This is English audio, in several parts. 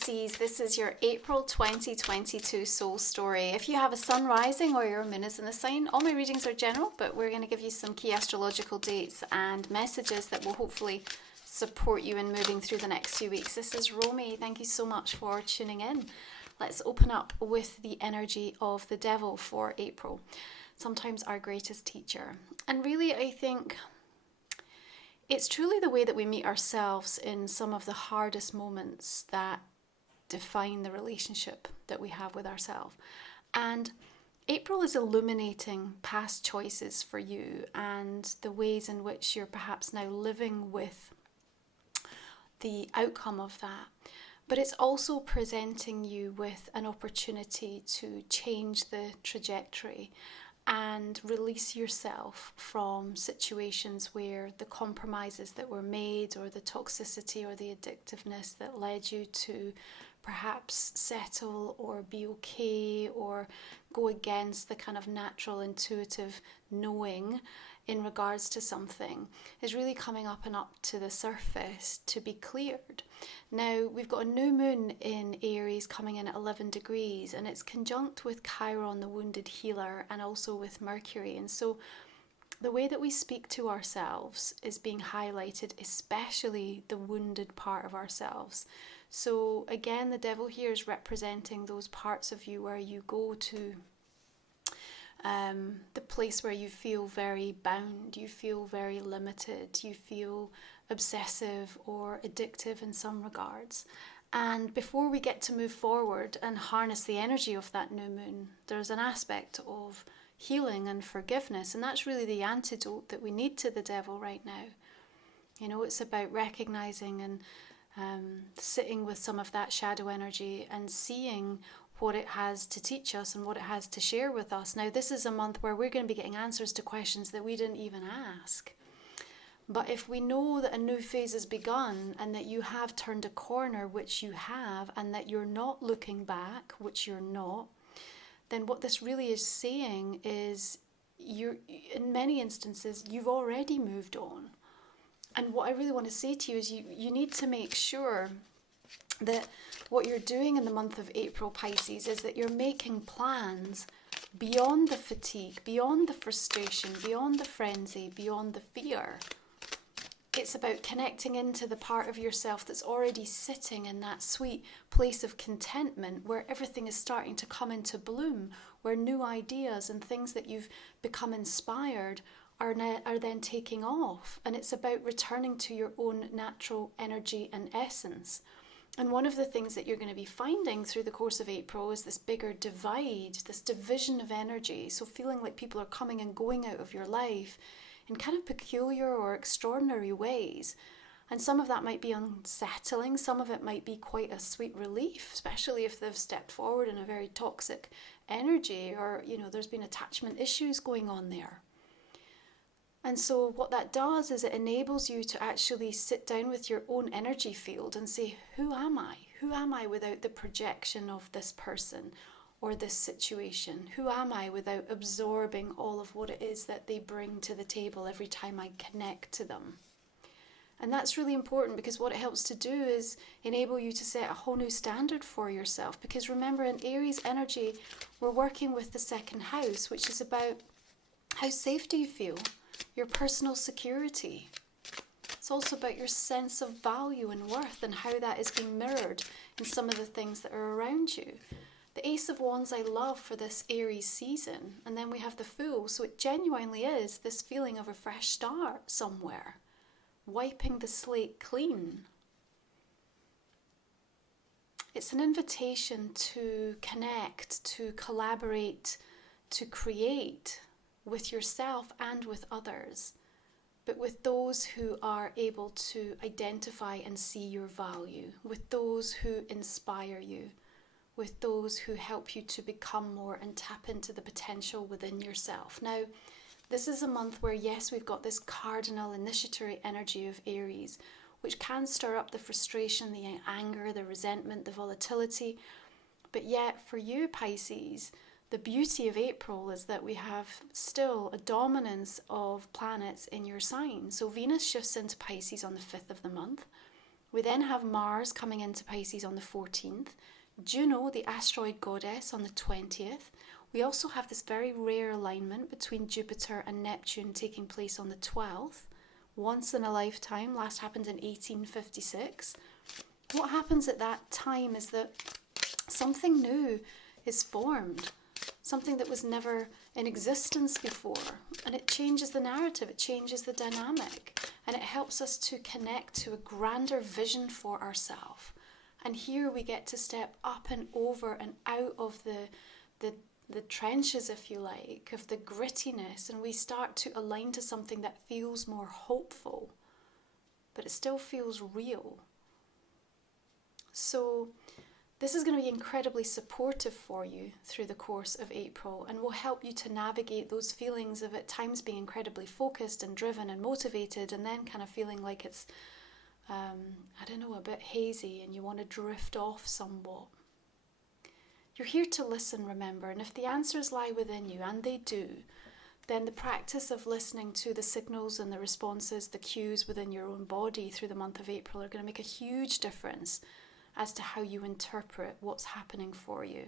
Pisces, this is your April 2022 soul story. If you have a sun rising or your moon is in the sign, all my readings are general, but we're going to give you some key astrological dates and messages that will hopefully support you in moving through the next few weeks. This is Romy. Thank you so much for tuning in. Let's open up with the energy of the devil for April. Sometimes our greatest teacher. And really, I think it's truly the way that we meet ourselves in some of the hardest moments that define the relationship that we have with ourselves. And April is illuminating past choices for you and the ways in which you're perhaps now living with the outcome of that. But it's also presenting you with an opportunity to change the trajectory and release yourself from situations where the compromises that were made or the toxicity or the addictiveness that led you to perhaps settle or be okay or go against the kind of natural intuitive knowing in regards to something is really coming up and up to the surface to be cleared. Now, we've got a new moon in Aries coming in at 11 degrees, and it's conjunct with Chiron, the wounded healer, and also with Mercury. And so the way that we speak to ourselves is being highlighted, especially the wounded part of ourselves. So again, the devil here is representing those parts of you where you go to the place where you feel very bound, you feel very limited, you feel obsessive or addictive in some regards. And before we get to move forward and harness the energy of that new moon, there's an aspect of healing and forgiveness, and that's really the antidote that we need to the devil right now. You know, it's about recognizing and sitting with some of that shadow energy and seeing what it has to teach us and what it has to share with us. Now, this is a month where we're going to be getting answers to questions that we didn't even ask. But if we know that a new phase has begun and that you have turned a corner, which you have, and that you're not looking back, which you're not, then what this really is saying is you're, in many instances, you've already moved on. And what I really want to say to you is you need to make sure that what you're doing in the month of April, Pisces, is that you're making plans beyond the fatigue, beyond the frustration, beyond the frenzy, beyond the fear. It's about connecting into the part of yourself that's already sitting in that sweet place of contentment where everything is starting to come into bloom, where new ideas and things that you've become inspired are then taking off. And it's about returning to your own natural energy and essence. And one of the things that you're going to be finding through the course of April is this bigger divide, this division of energy. So feeling like people are coming and going out of your life in kind of peculiar or extraordinary ways. And some of that might be unsettling. Some of it might be quite a sweet relief, especially if they've stepped forward in a very toxic energy or, you know, there's been attachment issues going on there. And so what that does is it enables you to actually sit down with your own energy field and say, who am I? Who am I without the projection of this person or this situation? Who am I without absorbing all of what it is that they bring to the table every time I connect to them? And that's really important because what it helps to do is enable you to set a whole new standard for yourself. Because remember, in Aries energy, we're working with the second house, which is about how safe do you feel? Your personal security. It's also about your sense of value and worth and how that is being mirrored in some of the things that are around you. The Ace of Wands I love for this Aries season, and then we have the Fool, so it genuinely is this feeling of a fresh start somewhere, wiping the slate clean. It's an invitation to connect, to collaborate, to create with yourself and with others, but with those who are able to identify and see your value, with those who inspire you, with those who help you to become more and tap into the potential within yourself. Now, this is a month where, yes, we've got this cardinal initiatory energy of Aries, which can stir up the frustration, the anger, the resentment, the volatility. But yet, for you, Pisces, the beauty of April is that we have still a dominance of planets in your sign. So Venus shifts into Pisces on the 5th of the month. We then have Mars coming into Pisces on the 14th, Juno, the asteroid goddess, on the 20th. We also have this very rare alignment between Jupiter and Neptune taking place on the 12th. Once in a lifetime, last happened in 1856. What happens at that time is that something new is formed, something that was never in existence before, and it changes the narrative, it changes the dynamic, and it helps us to connect to a grander vision for ourselves. And here we get to step up and over and out of the trenches, if you like, of the grittiness, and we start to align to something that feels more hopeful, but it still feels real. So this is going to be incredibly supportive for you through the course of April, and will help you to navigate those feelings of at times being incredibly focused and driven and motivated, and then kind of feeling like it's, a bit hazy and you want to drift off somewhat. You're here to listen, remember, and if the answers lie within you, and they do, then the practice of listening to the signals and the responses, the cues within your own body through the month of April are going to make a huge difference as to how you interpret what's happening for you.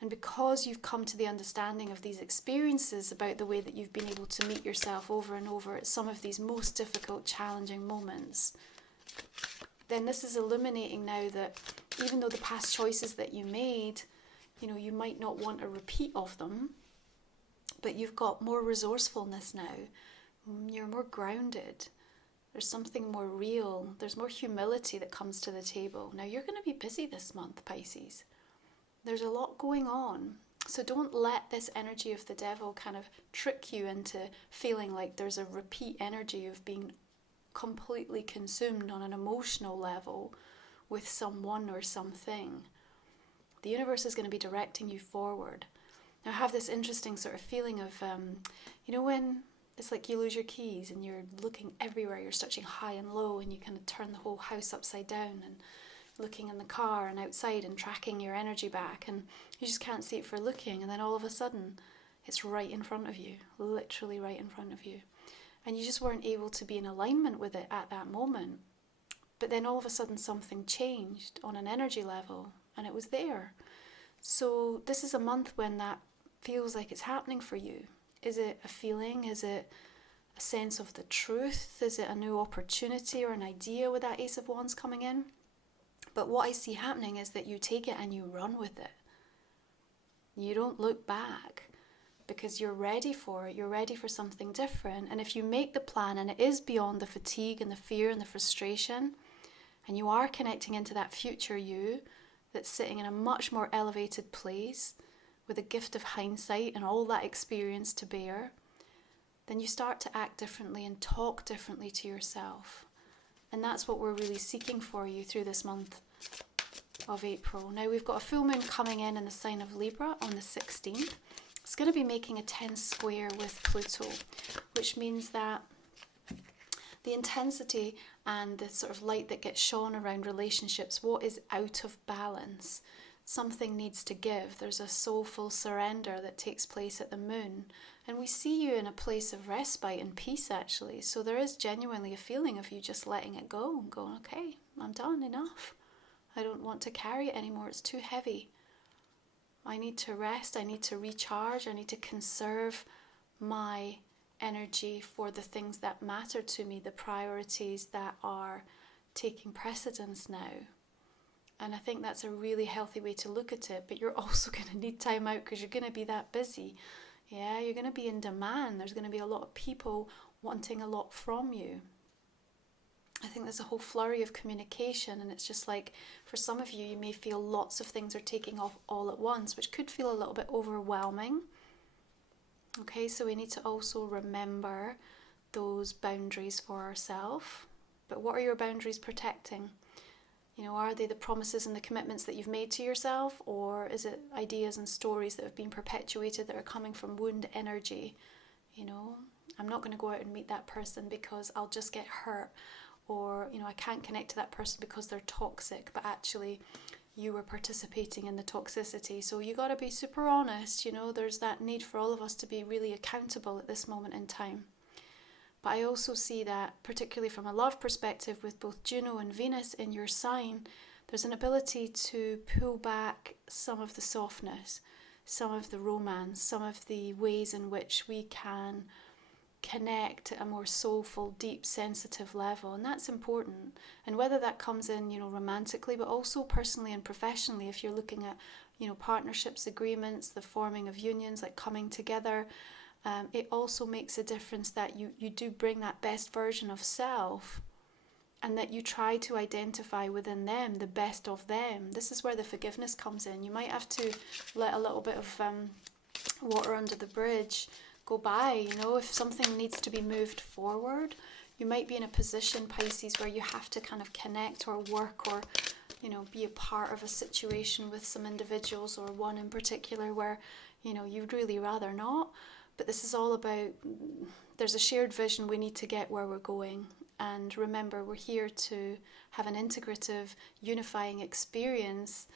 And because you've come to the understanding of these experiences about the way that you've been able to meet yourself over and over at some of these most difficult, challenging moments, then this is illuminating now that even though the past choices that you made, you might not want a repeat of them, but you've got more resourcefulness now. You're more grounded. There's something more real. There's more humility that comes to the table. Now, you're going to be busy this month, Pisces. There's a lot going on. So don't let this energy of the devil kind of trick you into feeling like there's a repeat energy of being completely consumed on an emotional level with someone or something. The universe is going to be directing you forward. Now, I have this interesting sort of feeling of, when it's like you lose your keys and you're looking everywhere, you're searching high and low, and you kind of turn the whole house upside down and looking in the car and outside and tracking your energy back, and you just can't see it for looking, and then all of a sudden it's right in front of you, literally right in front of you, and you just weren't able to be in alignment with it at that moment. But then all of a sudden something changed on an energy level and it was there. So this is a month when that feels like it's happening for you. Is it a feeling? Is it a sense of the truth? Is it a new opportunity or an idea with that Ace of Wands coming in? But what I see happening is that you take it and you run with it. You don't look back because you're ready for it. You're ready for something different. And if you make the plan and it is beyond the fatigue and the fear and the frustration, and you are connecting into that future you that's sitting in a much more elevated place with a gift of hindsight and all that experience to bear, then you start to act differently and talk differently to yourself. And that's what we're really seeking for you through this month of April. Now, we've got a full moon coming in the sign of Libra on the 16th. It's going to be making a 10 square with Pluto, which means that the intensity and the sort of light that gets shone around relationships, what is out of balance, something needs to give. There's a soulful surrender that takes place at the moon. And we see you in a place of respite and peace, actually. So there is genuinely a feeling of you just letting it go and going, okay, I'm done, enough. I don't want to carry it anymore. It's too heavy. I need to rest. I need to recharge. I need to conserve my energy for the things that matter to me, the priorities that are taking precedence now. And I think that's a really healthy way to look at it. But you're also going to need time out because you're going to be that busy. Yeah, you're going to be in demand. There's going to be a lot of people wanting a lot from you. I think there's a whole flurry of communication, and it's just like, for some of you, you may feel lots of things are taking off all at once, which could feel a little bit overwhelming. Okay, so we need to also remember those boundaries for ourselves. But what are your boundaries protecting? Are they the promises and the commitments that you've made to yourself, or is it ideas and stories that have been perpetuated that are coming from wound energy? I'm not going to go out and meet that person because I'll just get hurt, or I can't connect to that person because they're toxic, but actually you were participating in the toxicity. So you got to be super honest. There's that need for all of us to be really accountable at this moment in time. But I also see that, particularly from a love perspective, with both Juno and Venus in your sign, there's an ability to pull back some of the softness, some of the romance, some of the ways in which we can connect at a more soulful, deep, sensitive level. And that's important. And whether that comes in, romantically, but also personally and professionally, if you're looking at, partnerships, agreements, the forming of unions, like coming together, it also makes a difference that you do bring that best version of self, and that you try to identify within them the best of them. This is where the forgiveness comes in. You might have to let a little bit of water under the bridge go by. If something needs to be moved forward, you might be in a position, Pisces, where you have to kind of connect or work or be a part of a situation with some individuals, or one in particular where you'd really rather not. But this is all about, there's a shared vision. We need to get where we're going. And remember, we're here to have an integrative, unifying experience,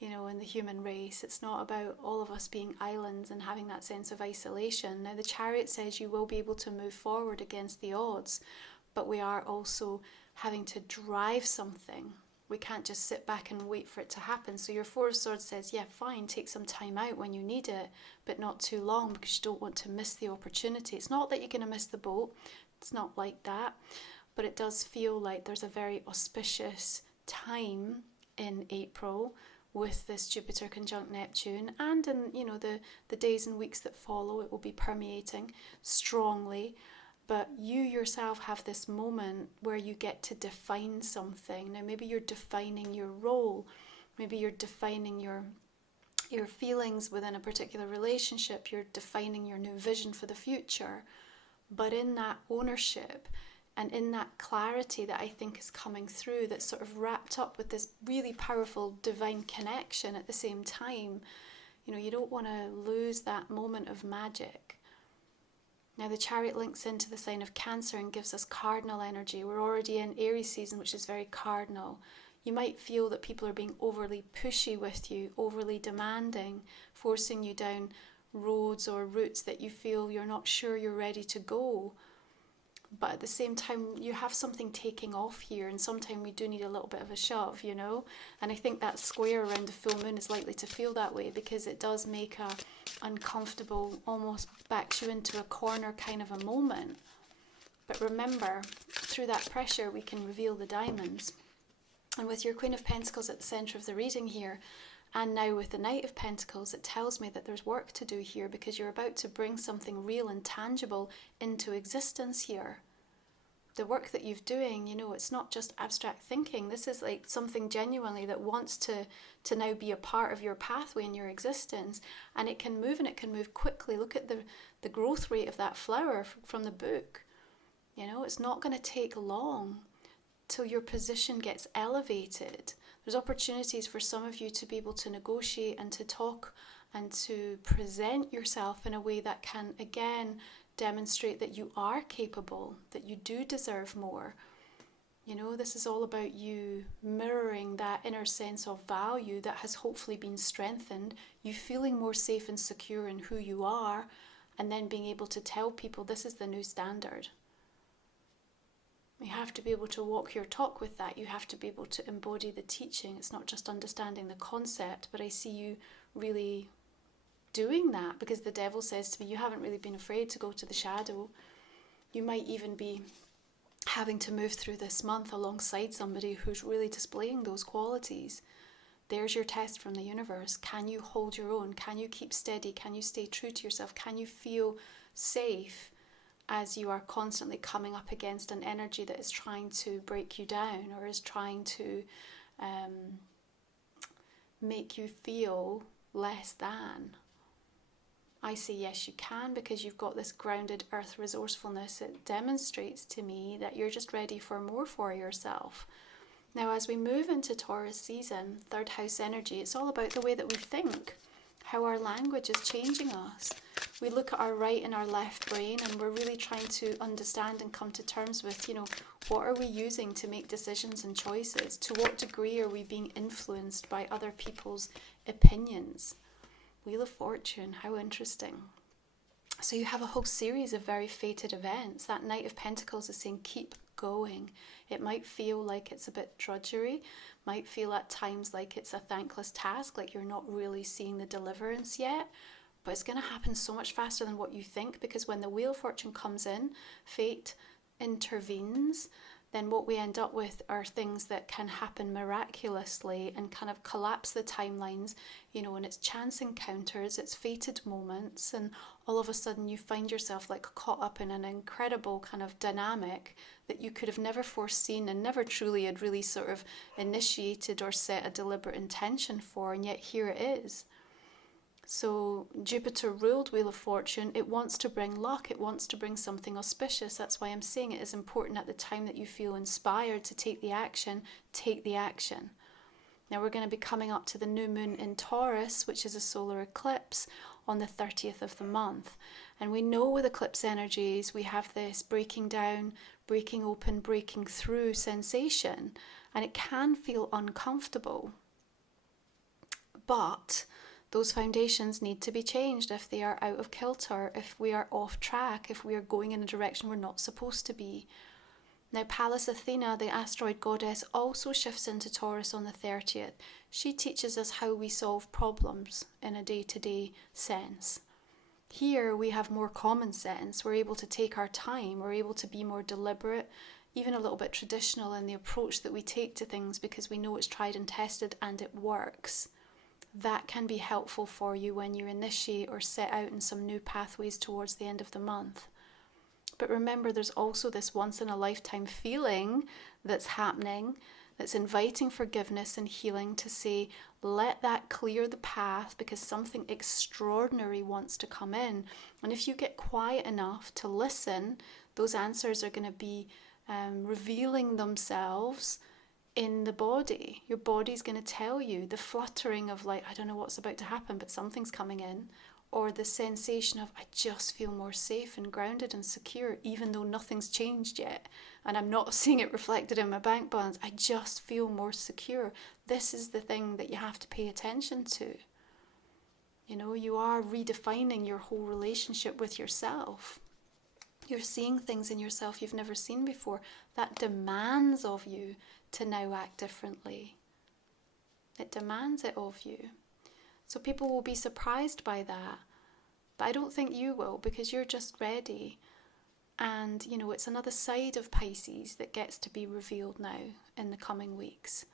in the human race. It's not about all of us being islands and having that sense of isolation. Now, the Chariot says you will be able to move forward against the odds, but we are also having to drive something. We can't just sit back and wait for it to happen. So your Four of Swords says, yeah, fine, take some time out when you need it, but not too long, because you don't want to miss the opportunity. It's not that you're going to miss the boat. It's not like that. But it does feel like there's a very auspicious time in April with this Jupiter conjunct Neptune, and in the days and weeks that follow, it will be permeating strongly. But you yourself have this moment where you get to define something. Now, maybe you're defining your role, maybe you're defining your feelings within a particular relationship, you're defining your new vision for the future. But in that ownership and in that clarity that I think is coming through, that's sort of wrapped up with this really powerful divine connection at the same time, you don't want to lose that moment of magic. Now, the Chariot links into the sign of Cancer and gives us cardinal energy. We're already in Aries season, which is very cardinal. You might feel that people are being overly pushy with you, overly demanding, forcing you down roads or routes that you feel you're not sure you're ready to go. But at the same time, you have something taking off here, and sometimes we do need a little bit of a shove, And I think that square around the full moon is likely to feel that way, because it does make a uncomfortable, almost backs you into a corner kind of a moment. But remember, through that pressure, we can reveal the diamonds. And with your Queen of Pentacles at the centre of the reading here, and now with the Knight of Pentacles, it tells me that there's work to do here, because you're about to bring something real and tangible into existence here. The work that you're doing, it's not just abstract thinking. This is like something genuinely that wants to now be a part of your pathway in your existence. And it can move, and it can move quickly. Look at the growth rate of that flower from the book. It's not going to take long till your position gets elevated. There's opportunities for some of you to be able to negotiate and to talk and to present yourself in a way that can, again, demonstrate that you are capable, that you do deserve more. This is all about you mirroring that inner sense of value that has hopefully been strengthened, you feeling more safe and secure in who you are, and then being able to tell people this is the new standard. You have to be able to walk your talk with that. You have to be able to embody the teaching. It's not just understanding the concept, but I see you really doing that, because the devil says to me, you haven't really been afraid to go to the shadow. You might even be having to move through this month alongside somebody who's really displaying those qualities. There's your test from the universe. Can you hold your own? Can you keep steady? Can you stay true to yourself? Can you feel safe as you are constantly coming up against an energy that is trying to break you down, or is trying to make you feel less than? I say yes, you can, because you've got this grounded earth resourcefulness. It demonstrates to me that you're just ready for more for yourself. Now, as we move into Taurus season, third house energy, it's all about the way that we think, how our language is changing us. We look at our right and our left brain, and we're really trying to understand and come to terms with, what are we using to make decisions and choices? To what degree are we being influenced by other people's opinions? Wheel of Fortune, how interesting. So you have a whole series of very fated events. That Knight of Pentacles is saying keep going. It might feel like it's a bit drudgery, might feel at times like it's a thankless task, like you're not really seeing the deliverance yet, but it's going to happen so much faster than what you think, because when the Wheel of Fortune comes in, fate intervenes, then what we end up with are things that can happen miraculously and kind of collapse the timelines, you know, and it's chance encounters, it's fated moments, and all of a sudden you find yourself like caught up in an incredible kind of dynamic that you could have never foreseen and never truly had really sort of initiated or set a deliberate intention for, and yet here it is. So Jupiter ruled Wheel of Fortune. It wants to bring luck. It wants to bring something auspicious. That's why I'm saying it is important at the time that you feel inspired to take the action, take the action. Now we're going to be coming up to the new moon in Taurus, which is a solar eclipse on the 30th of the month. And we know with eclipse energies, we have this breaking down, breaking open, breaking through sensation. And it can feel uncomfortable. But those foundations need to be changed if they are out of kilter, if we are off track, if we are going in a direction we're not supposed to be. Now Pallas Athena, the asteroid goddess, also shifts into Taurus on the 30th. She teaches us how we solve problems in a day-to-day sense. Here we have more common sense. We're able to take our time. We're able to be more deliberate, even a little bit traditional in the approach that we take to things, because we know it's tried and tested and it works. That can be helpful for you when you initiate or set out in some new pathways towards the end of the month. But remember, there's also this once in a lifetime feeling that's happening, that's inviting forgiveness and healing to say, let that clear the path, because something extraordinary wants to come in. And if you get quiet enough to listen, those answers are going to be revealing themselves in the body. Your body's going to tell you. The fluttering of like, I don't know what's about to happen, but something's coming in. Or the sensation of, I just feel more safe and grounded and secure, even though nothing's changed yet. And I'm not seeing it reflected in my bank balance. I just feel more secure. This is the thing that you have to pay attention to. You know, you are redefining your whole relationship with yourself. You're seeing things in yourself you've never seen before. That demands of you to now act differently. It demands it of you. So people will be surprised by that. But I don't think you will, because you're just ready. And, you know, it's another side of Pisces that gets to be revealed now in the coming weeks.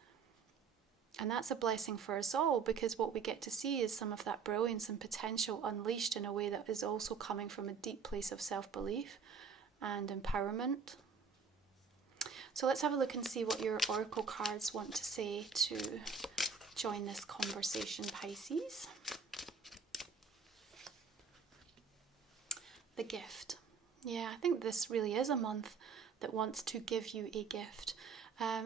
And that's a blessing for us all, because what we get to see is some of that brilliance and potential unleashed in a way that is also coming from a deep place of self-belief and empowerment. So let's have a look and see what your oracle cards want to say to join this conversation, Pisces. The gift. Yeah, I think this really is a month that wants to give you a gift.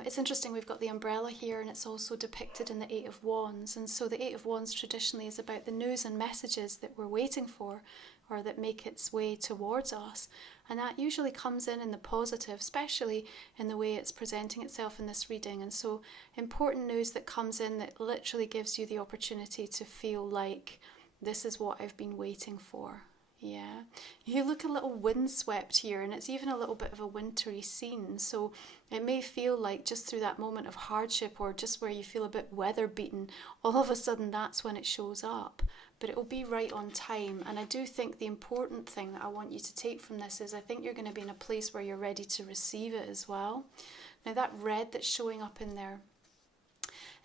It's interesting, we've got the umbrella here, and it's also depicted in the Eight of Wands. And so the Eight of Wands traditionally is about the news and messages that we're waiting for, or that make its way towards us. And that usually comes in the positive, especially in the way it's presenting itself in this reading. And so important news that comes in that literally gives you the opportunity to feel like this is what I've been waiting for. Yeah, you look a little windswept here, and it's even a little bit of a wintry scene. So it may feel like just through that moment of hardship, or just where you feel a bit weather beaten, all of a sudden that's when it shows up. But it will be right on time. And I do think the important thing that I want you to take from this is I think you're going to be in a place where you're ready to receive it as well. Now that red that's showing up in there,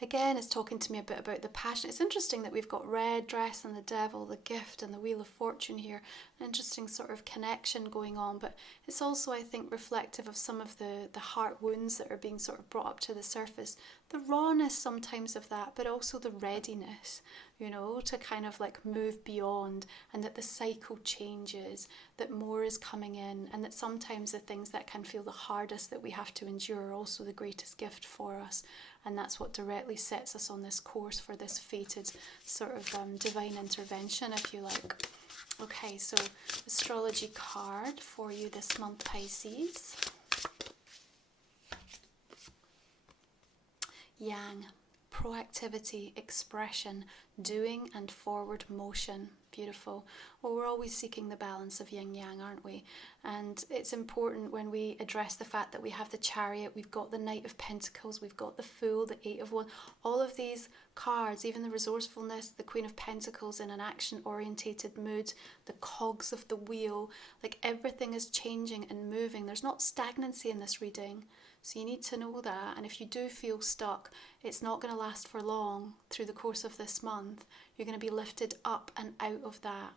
again, it's talking to me a bit about the passion. It's interesting that we've got red dress and the devil, the gift and the Wheel of Fortune here. An interesting sort of connection going on, but it's also, I think, reflective of some of the heart wounds that are being sort of brought up to the surface. The rawness sometimes of that, but also the readiness, you know, to kind of like move beyond, and that the cycle changes, that more is coming in, and that sometimes the things that can feel the hardest that we have to endure are also the greatest gift for us. And that's what directly sets us on this course for this fated sort of divine intervention, if you like. Okay, so astrology card for you this month, Pisces. Yang, proactivity, expression, doing and forward motion. Beautiful. Well, we're always seeking the balance of yin yang, aren't we? And it's important when we address the fact that we have the Chariot, we've got the Knight of Pentacles, we've got the Fool, the Eight of Wands, all of these cards, even the resourcefulness, the Queen of Pentacles in an action orientated mood, the cogs of the wheel, like everything is changing and moving. There's not stagnancy in this reading. So you need to know that, and if you do feel stuck, it's not going to last for long through the course of this month. You're going to be lifted up and out of that.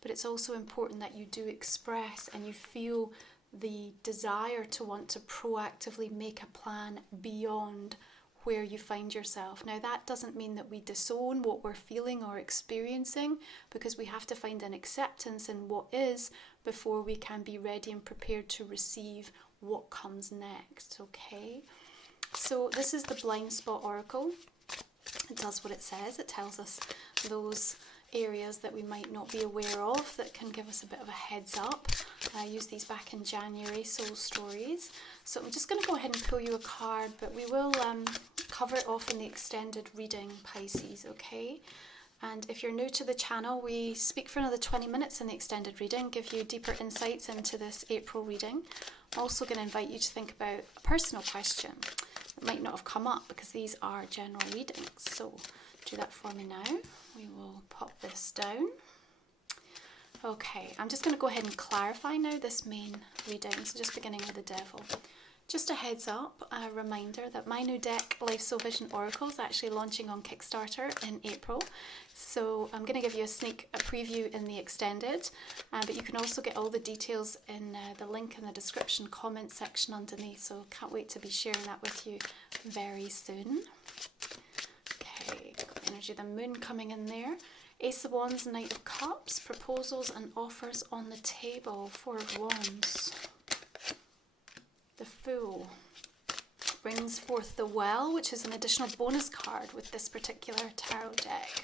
But it's also important that you do express and you feel the desire to want to proactively make a plan beyond where you find yourself. Now, that doesn't mean that we disown what we're feeling or experiencing, because we have to find an acceptance in what is before we can be ready and prepared to receive what comes next. Okay, so this is the Blind Spot Oracle. It does what it says. It tells us those areas that we might not be aware of that can give us a bit of a heads up. I used these back in January, Soul Stories. So I'm just going to go ahead and pull you a card, but we will cover it off in the extended reading, Pisces, okay? And if you're new to the channel, we speak for another 20 minutes in the extended reading, give you deeper insights into this April reading. I'm also going to invite you to think about a personal question that might not have come up, because these are general readings. So do that for me now. We will pop this down. Okay, I'm just going to go ahead and clarify now this main reading. So just beginning with the Devil. Just a heads up, a reminder that my new deck, Life Soul Vision Oracle, is actually launching on Kickstarter in April. So I'm going to give you a preview in the extended, but you can also get all the details in the link in the description comment section underneath. So can't wait to be sharing that with you very soon. Okay, got the energy of the moon coming in there. Ace of Wands, Knight of Cups, proposals and offers on the table. Four of Wands. The Fool brings forth the Well, which is an additional bonus card with this particular tarot deck.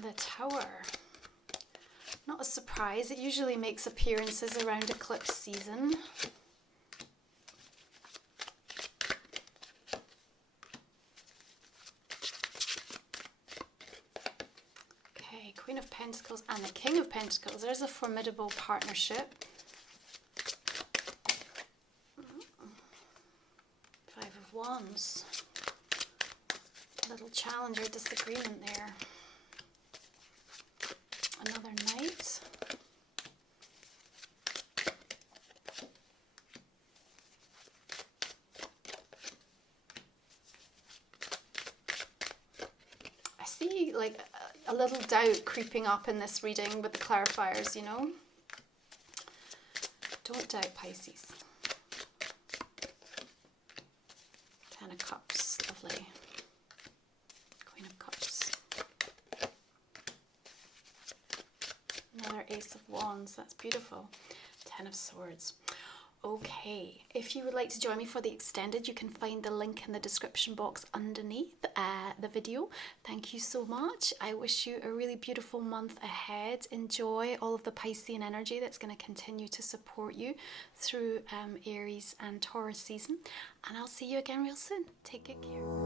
The Tower. Not a surprise, it usually makes appearances around eclipse season. Okay, Queen of Pentacles and the King of Pentacles. There's a formidable partnership. Wands. Little challenge or disagreement there. Another Knight. I see like a little doubt creeping up in this reading with the clarifiers, you know. Don't doubt, Pisces. Ten of Cups, lovely. Queen of Cups. Another Ace of Wands, that's beautiful. Ten of Swords. Okay, if you would like to join me for the extended, you can find the link in the description box underneath the video. Thank you so much. I wish you a really beautiful month ahead. Enjoy all of the Piscean energy that's going to continue to support you through Aries and Taurus season. And I'll see you again real soon. Take good care.